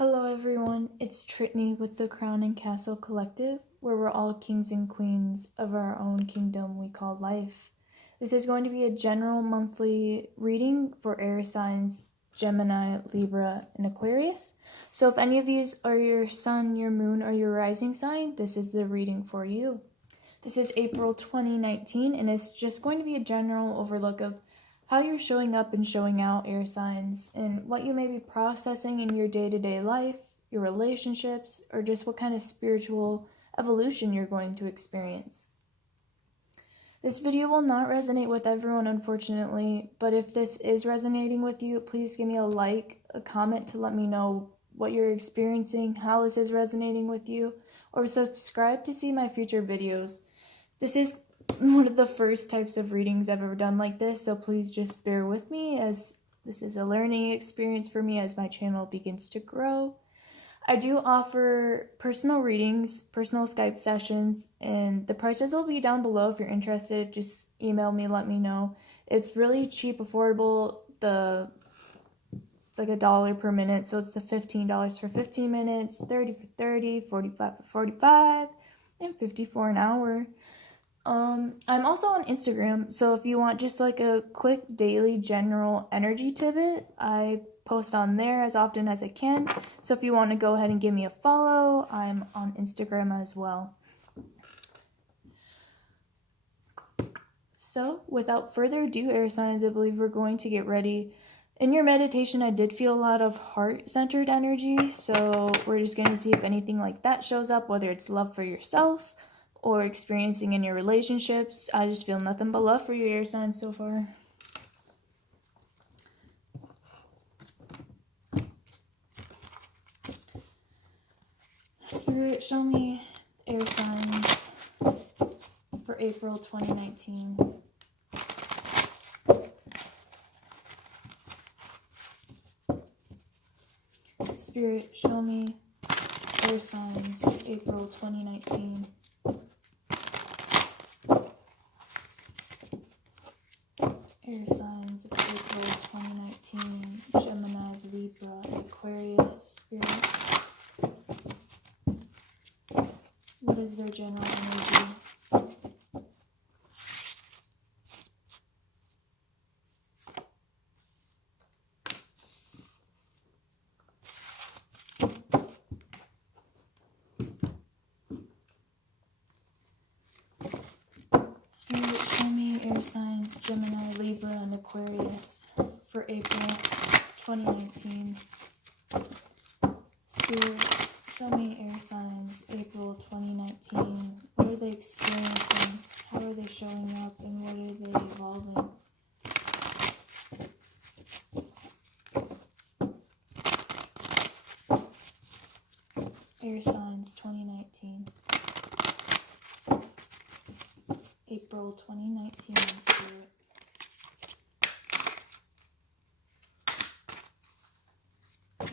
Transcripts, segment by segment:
Hello everyone, it's Trittany with the Crown and Castle Collective, where we're all kings and queens of our own kingdom we call life. This is going to be a general monthly reading for air signs Gemini, Libra, and Aquarius. So if any of these are your sun, your moon, or your rising sign, this is the reading for you. This is April 2019, and it's just going to be a general overlook of how you're showing up and showing out, air signs, and what you may be processing in your day-to-day life, your relationships, or just what kind of spiritual evolution you're going to experience. This video will not resonate with everyone, unfortunately, but if this is resonating with you, please give me a like, a comment to let me know what you're experiencing, how this is resonating with you, or subscribe to see my future videos. This is one of the first types of readings I've ever done like this, so please just bear with me as this is a learning experience for me as my channel begins to grow. I do offer personal readings, personal Skype sessions, and the prices will be down below if you're interested. Just email me, let me know. It's really cheap, affordable. It's like $1 per minute, so it's the $15 for 15 minutes, 30 for 30, 45 for 45, and 50 for an hour. I'm also on Instagram, so if you want just like a quick daily general energy tidbit, I post on there as often as I can. So if you want to go ahead and give me a follow, I'm on Instagram as well. So without further ado, air signs, I believe we're going to get ready. In your meditation, I did feel a lot of heart-centered energy, so we're just going to see if anything like that shows up, whether it's love for yourself or experiencing in your relationships. I just feel nothing but love for your air signs so far. Spirit, show me air signs for April 2019. Spirit, show me air signs April 2019. Air signs of April 2019, Gemini, Libra, and Aquarius. Spirit, what is their general energy? Spirit, show me air signs Gemini, Libra, and Aquarius for April 2019. Spirit, show me air signs April 2019. What are they experiencing? How are they showing up? And what are they evolving? Air signs 2019. April 2019, Spirit.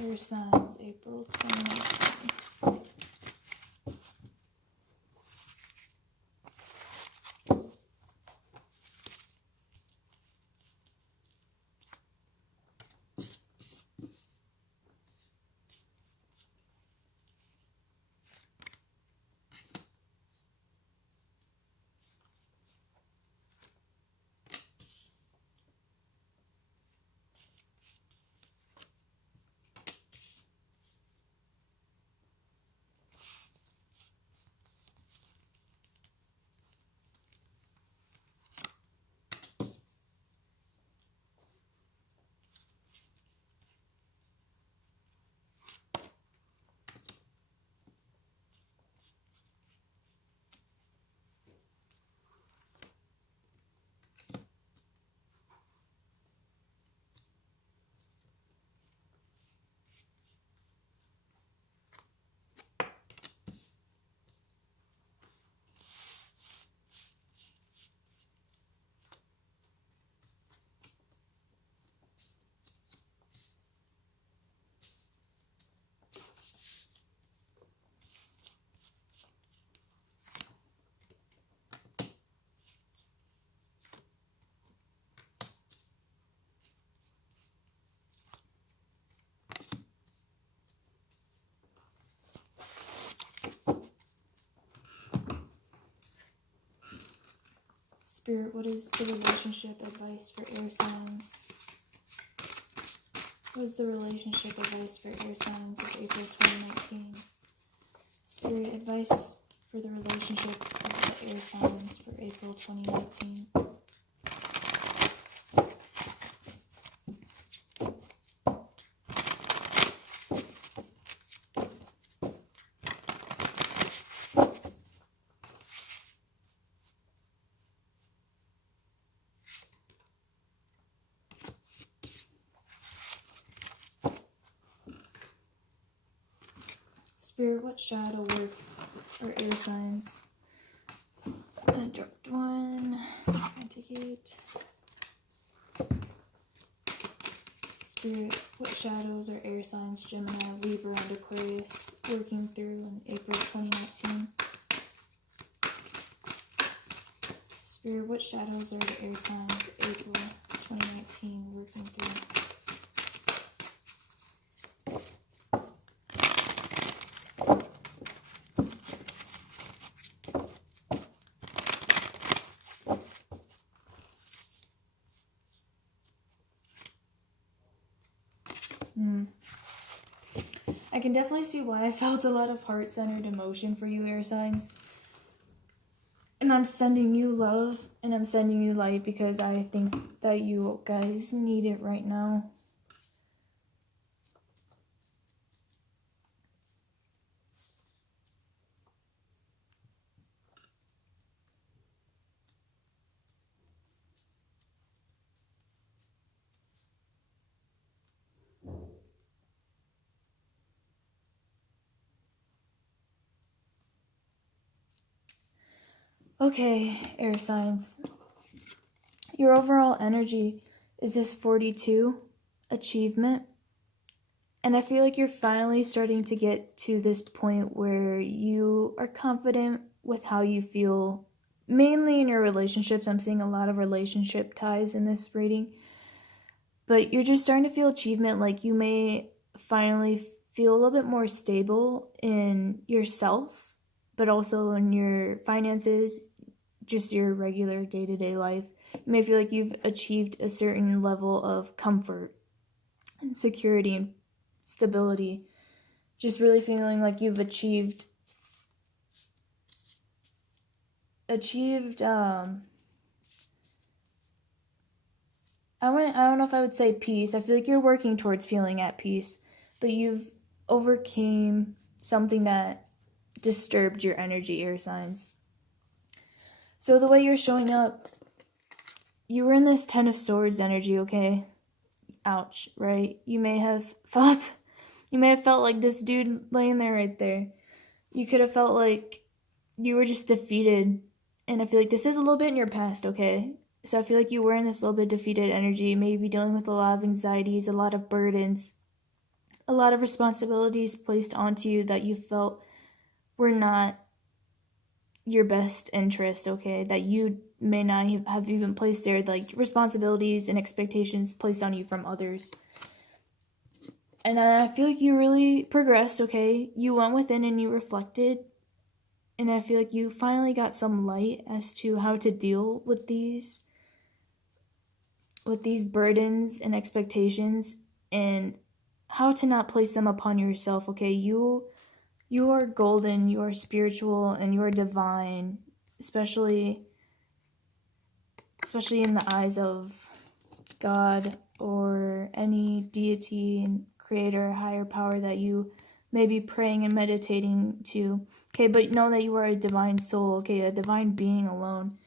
Air signs, April 2019. Spirit, what is the relationship advice for air signs? What is the relationship advice for air signs of April 2019? Spirit, advice for the relationships of the air signs for April 2019. Spirit, what shadow work or air signs? I dropped one. I take it. Spirit, what shadows or air signs Gemini, Libra, and Aquarius working through in April 2019? Spirit, what shadows are the air signs April 2019 working through? I can definitely see why I felt a lot of heart-centered emotion for you, air signs. And I'm sending you love and I'm sending you light because I think that you guys need it right now. Okay, air signs. Your overall energy is this 42, achievement. And I feel like you're finally starting to get to this point where you are confident with how you feel, mainly in your relationships. I'm seeing a lot of relationship ties in this reading. But you're just starting to feel achievement, like you may finally feel a little bit more stable in yourself, but also in your finances, just your regular day-to-day life. You may feel like you've achieved a certain level of comfort and security and stability. Just really feeling like you've achieved I don't know if I would say peace. I feel like you're working towards feeling at peace, but you've overcame something that disturbed your energy, air signs. So the way you're showing up, you were in this 10 of Swords energy, okay? Ouch, right? You may have felt like this dude laying there right there. You could have felt like you were just defeated. And I feel like this is a little bit in your past, okay? So I feel like you were in this little bit defeated energy, maybe dealing with a lot of anxieties, a lot of burdens, a lot of responsibilities placed onto you that you felt were not your best interest, okay? That you may not have even placed there, like responsibilities and expectations placed on you from others. And I feel like you really progressed, okay? You went within and you reflected. And I feel like you finally got some light as to how to deal with these burdens and expectations and how to not place them upon yourself, okay? You are golden, you are spiritual, and you are divine, especially in the eyes of God or any deity and creator, higher power that you may be praying and meditating to. Okay, but know that you are a divine soul, okay, a divine being alone.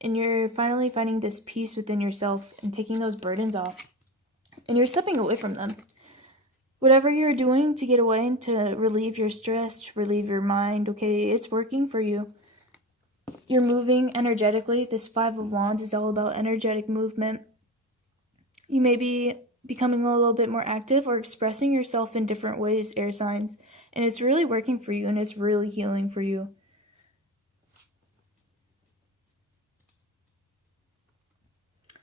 And you're finally finding this peace within yourself and taking those burdens off. And you're stepping away from them. Whatever you're doing to get away and to relieve your stress, to relieve your mind, okay, it's working for you. You're moving energetically. This 5 of Wands is all about energetic movement. You may be becoming a little bit more active or expressing yourself in different ways, air signs. And it's really working for you and it's really healing for you.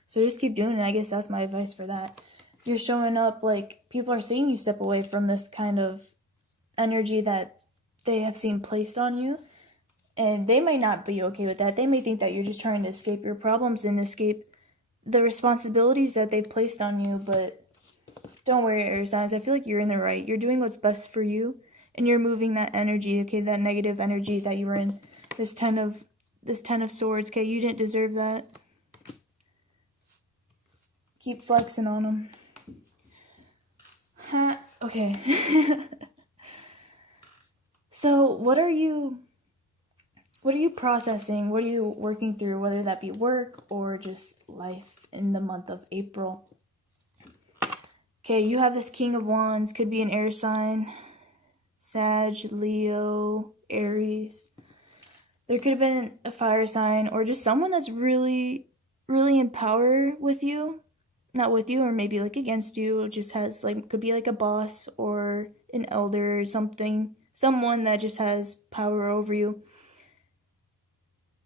So just keep doing it. I guess that's my advice for that. You're showing up like people are seeing you step away from this kind of energy that they have seen placed on you. And they might not be okay with that. They may think that you're just trying to escape your problems and escape the responsibilities that they've placed on you. But don't worry, air signs. I feel like you're in the right. You're doing what's best for you, and you're moving that energy, okay, that negative energy that you were in. This ten of swords, okay, you didn't deserve that. Keep flexing on them. Okay. So what are you processing? What are you working through, whether that be work or just life in the month of April? Okay, you have this King of Wands, could be an air sign, Sag, Leo, Aries. There could have been a fire sign or just someone that's really, really in power with you. Not with you, or maybe like against you. It just has like, could be like a boss or an elder or something. Someone that just has power over you.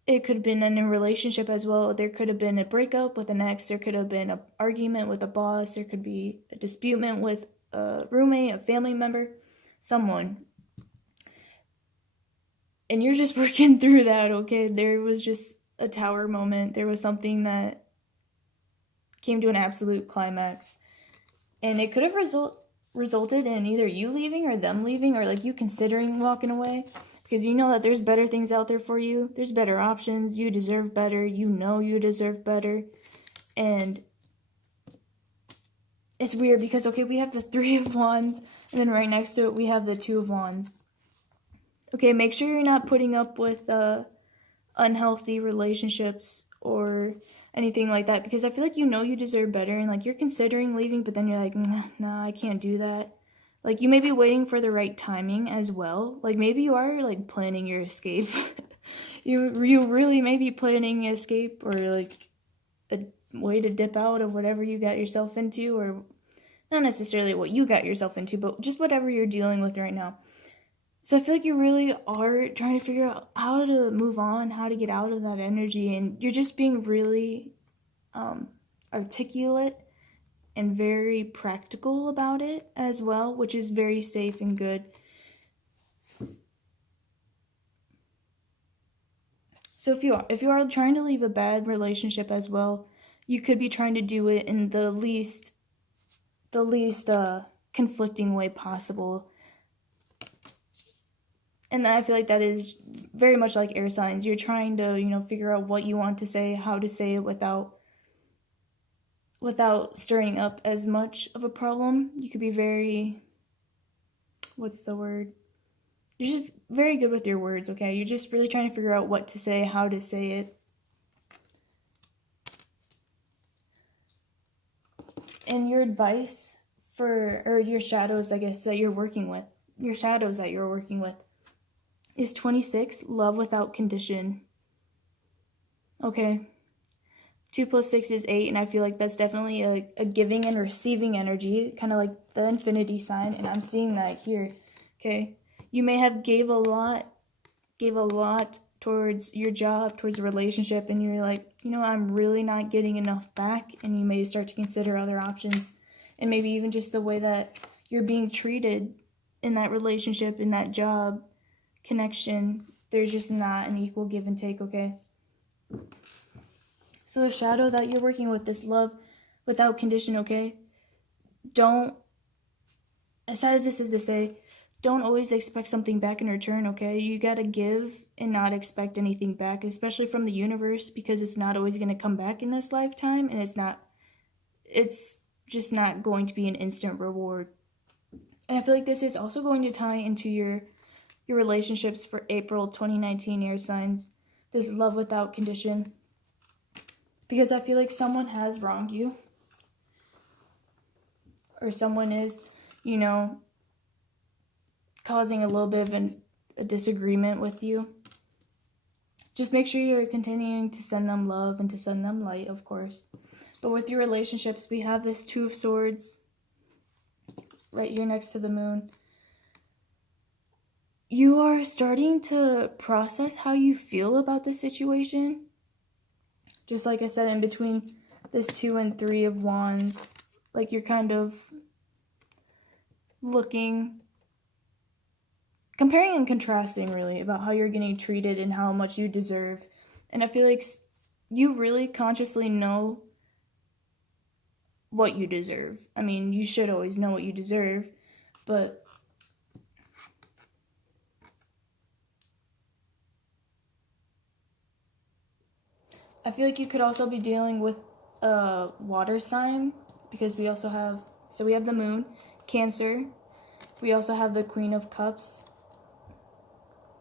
It could have been in a relationship as well. There could have been a breakup with an ex. There could have been an argument with a boss. There could be a dispute with a roommate, a family member, someone. And you're just working through that, okay? There was just a tower moment. There was something that came to an absolute climax. And it could have resulted in either you leaving or them leaving, or like you considering walking away. Because you know that there's better things out there for you. There's better options. You deserve better. You know you deserve better. And it's weird because, okay, we have the Three of Wands, and then right next to it we have the Two of Wands. Okay, make sure you're not putting up with unhealthy relationships or anything like that, because I feel like you know you deserve better, and like you're considering leaving, but then you're like, nah, I can't do that. Like, you may be waiting for the right timing as well. Like, maybe you are, like, planning your escape. you really may be planning an escape, or, like, a way to dip out of whatever you got yourself into, or not necessarily what you got yourself into, but just whatever you're dealing with right now. So I feel like you really are trying to figure out how to move on, how to get out of that energy, and you're just being really articulate and very practical about it as well, which is very safe and good. So if you are trying to leave a bad relationship as well, you could be trying to do it in the least conflicting way possible. And I feel like that is very much like air signs. You're trying to, figure out what you want to say, how to say it without stirring up as much of a problem. You could be very, what's the word? You're just very good with your words, okay? You're just really trying to figure out what to say, how to say it. And your advice or your shadows, I guess, that you're working with, is 26, love without condition. Okay. 2 + 6 is 8, and I feel like that's definitely a giving and receiving energy, kind of like the infinity sign, and I'm seeing that here, okay? You may have gave a lot towards your job, towards a relationship, and you're like, I'm really not getting enough back, and you may start to consider other options, and maybe even just the way that you're being treated in that relationship, in that job connection. There's just not an equal give and take, okay? So the shadow that you're working with, this love without condition, okay? As sad as this is to say, don't always expect something back in return, okay? You gotta give and not expect anything back, especially from the universe, because it's not always gonna come back in this lifetime, and it's just not going to be an instant reward. And I feel like this is also going to tie into your relationships for April 2019, air signs, this love without condition. Because I feel like someone has wronged you, or someone is, causing a little bit of a disagreement with you. Just make sure you're continuing to send them love and to send them light, of course. But with your relationships, we have this Two of Swords right here next to the moon. You are starting to process how you feel about this situation. Just like I said, in between this 2 and 3 of Wands, like you're kind of looking comparing and contrasting really about how you're getting treated and how much you deserve. And I feel like you really consciously know what you deserve. I mean, you should always know what you deserve, but I feel like you could also be dealing with a water sign, because we have the moon, Cancer. We also have the Queen of Cups.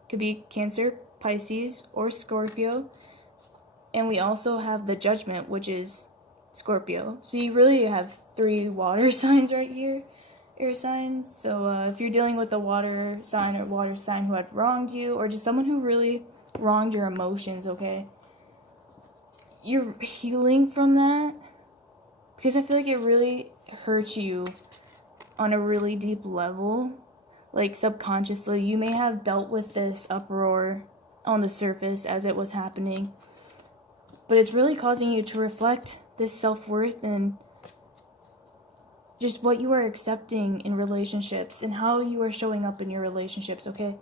Could be Cancer, Pisces, or Scorpio. And we also have the Judgment, which is Scorpio. So you really have 3 water signs right here, air signs. So if you're dealing with a water sign who had wronged you, or just someone who really wronged your emotions, okay? You're healing from that, because I feel like it really hurts you on a really deep level. Like subconsciously, you may have dealt with this uproar on the surface as it was happening, but it's really causing you to reflect this self-worth and just what you are accepting in relationships and how you are showing up in your relationships, okay?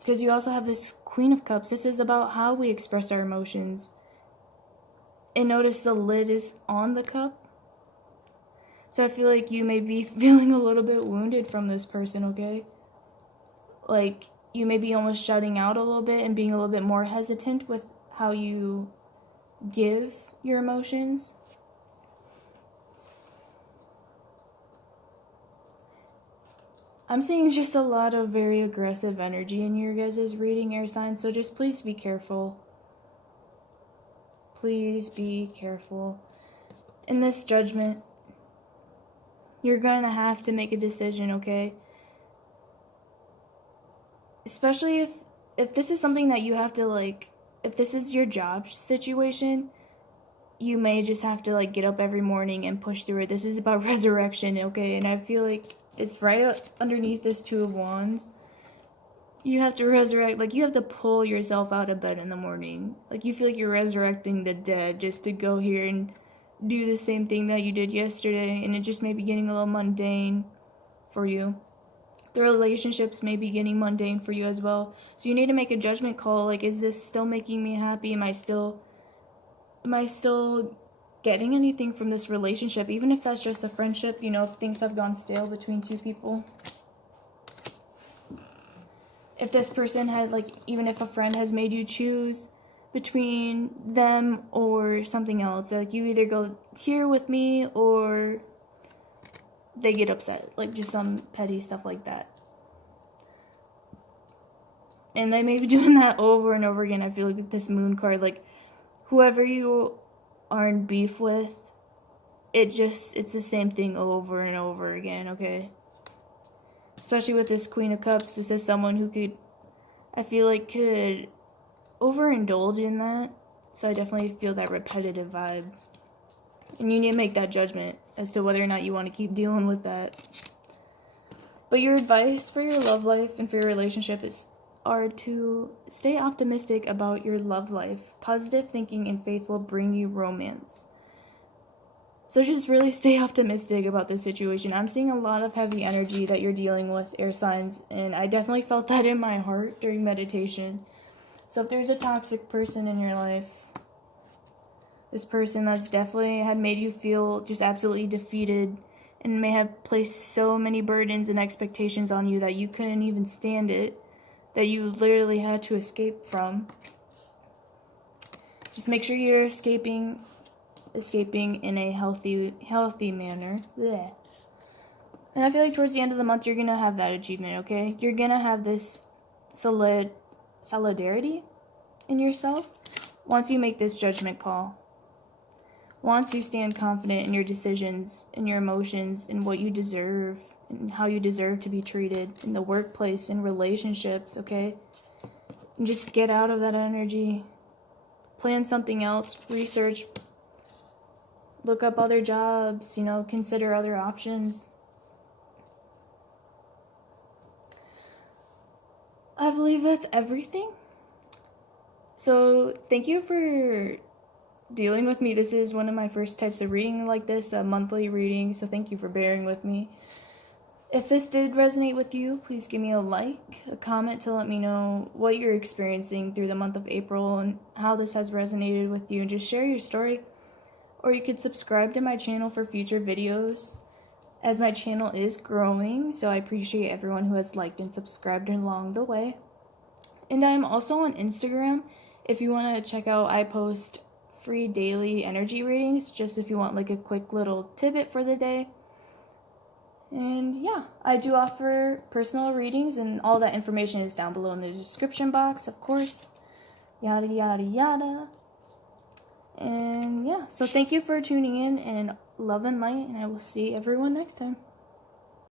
Because you also have this Queen of Cups. This is about how we express our emotions. And notice the lid is on the cup. So I feel like you may be feeling a little bit wounded from this person, okay? Like, you may be almost shutting out a little bit and being a little bit more hesitant with how you give your emotions. I'm seeing just a lot of very aggressive energy in your guys' reading, air signs, so just please be careful. Please be careful. In this Judgment, you're gonna have to make a decision, okay? Especially if this is something that you have to, like, if this is your job situation, you may just have to, like, get up every morning and push through it. This is about resurrection, okay? And I feel like it's right underneath this 2 of Wands. You have to resurrect, like, you have to pull yourself out of bed in the morning. Like, you feel like you're resurrecting the dead just to go here and do the same thing that you did yesterday, and it just may be getting a little mundane for you. The relationships may be getting mundane for you as well. So you need to make a judgment call, like, is this still making me happy? Am I still getting anything from this relationship? Even if that's just a friendship, you know, if things have gone stale between 2 people. If this person had, like, even if a friend has made you choose between them or something else, like, you either go here with me or they get upset, like, just some petty stuff like that. And they may be doing that over and over again. I feel like with this Moon card, like, whoever you are in beef with, it's the same thing over and over again, okay? Especially with this Queen of Cups, this is someone who could overindulge in that. So I definitely feel that repetitive vibe. And you need to make that judgment as to whether or not you want to keep dealing with that. But your advice for your love life and for your relationship are to stay optimistic about your love life. Positive thinking and faith will bring you romance. So just really stay optimistic about this situation. I'm seeing a lot of heavy energy that you're dealing with, air signs, and I definitely felt that in my heart during meditation. So if there's a toxic person in your life, this person that's definitely had made you feel just absolutely defeated and may have placed so many burdens and expectations on you that you couldn't even stand it, that you literally had to escape from. Just make sure you're escaping in a healthy manner. Blech. And I feel like towards the end of the month, you're gonna have that achievement, okay? You're gonna have this solidarity in yourself once you make this judgment call. Once you stand confident in your decisions, in your emotions, in what you deserve, and how you deserve to be treated in the workplace, in relationships, okay? And just get out of that energy. Plan something else. Research. Look up other jobs, consider other options. I believe that's everything. So thank you for dealing with me. This is one of my first types of reading like this, a monthly reading, so thank you for bearing with me. If this did resonate with you, please give me a like, a comment to let me know what you're experiencing through the month of April and how this has resonated with you, and just share your story. Or you could subscribe to my channel for future videos, as my channel is growing, so I appreciate everyone who has liked and subscribed along the way. And I am also on Instagram. If you want to check out, I post free daily energy readings, just if you want like a quick little tidbit for the day. And yeah, I do offer personal readings, and all that information is down below in the description box, of course. Yada, yada, yada. And yeah, so thank you for tuning in, and love and light, and I will see everyone next time.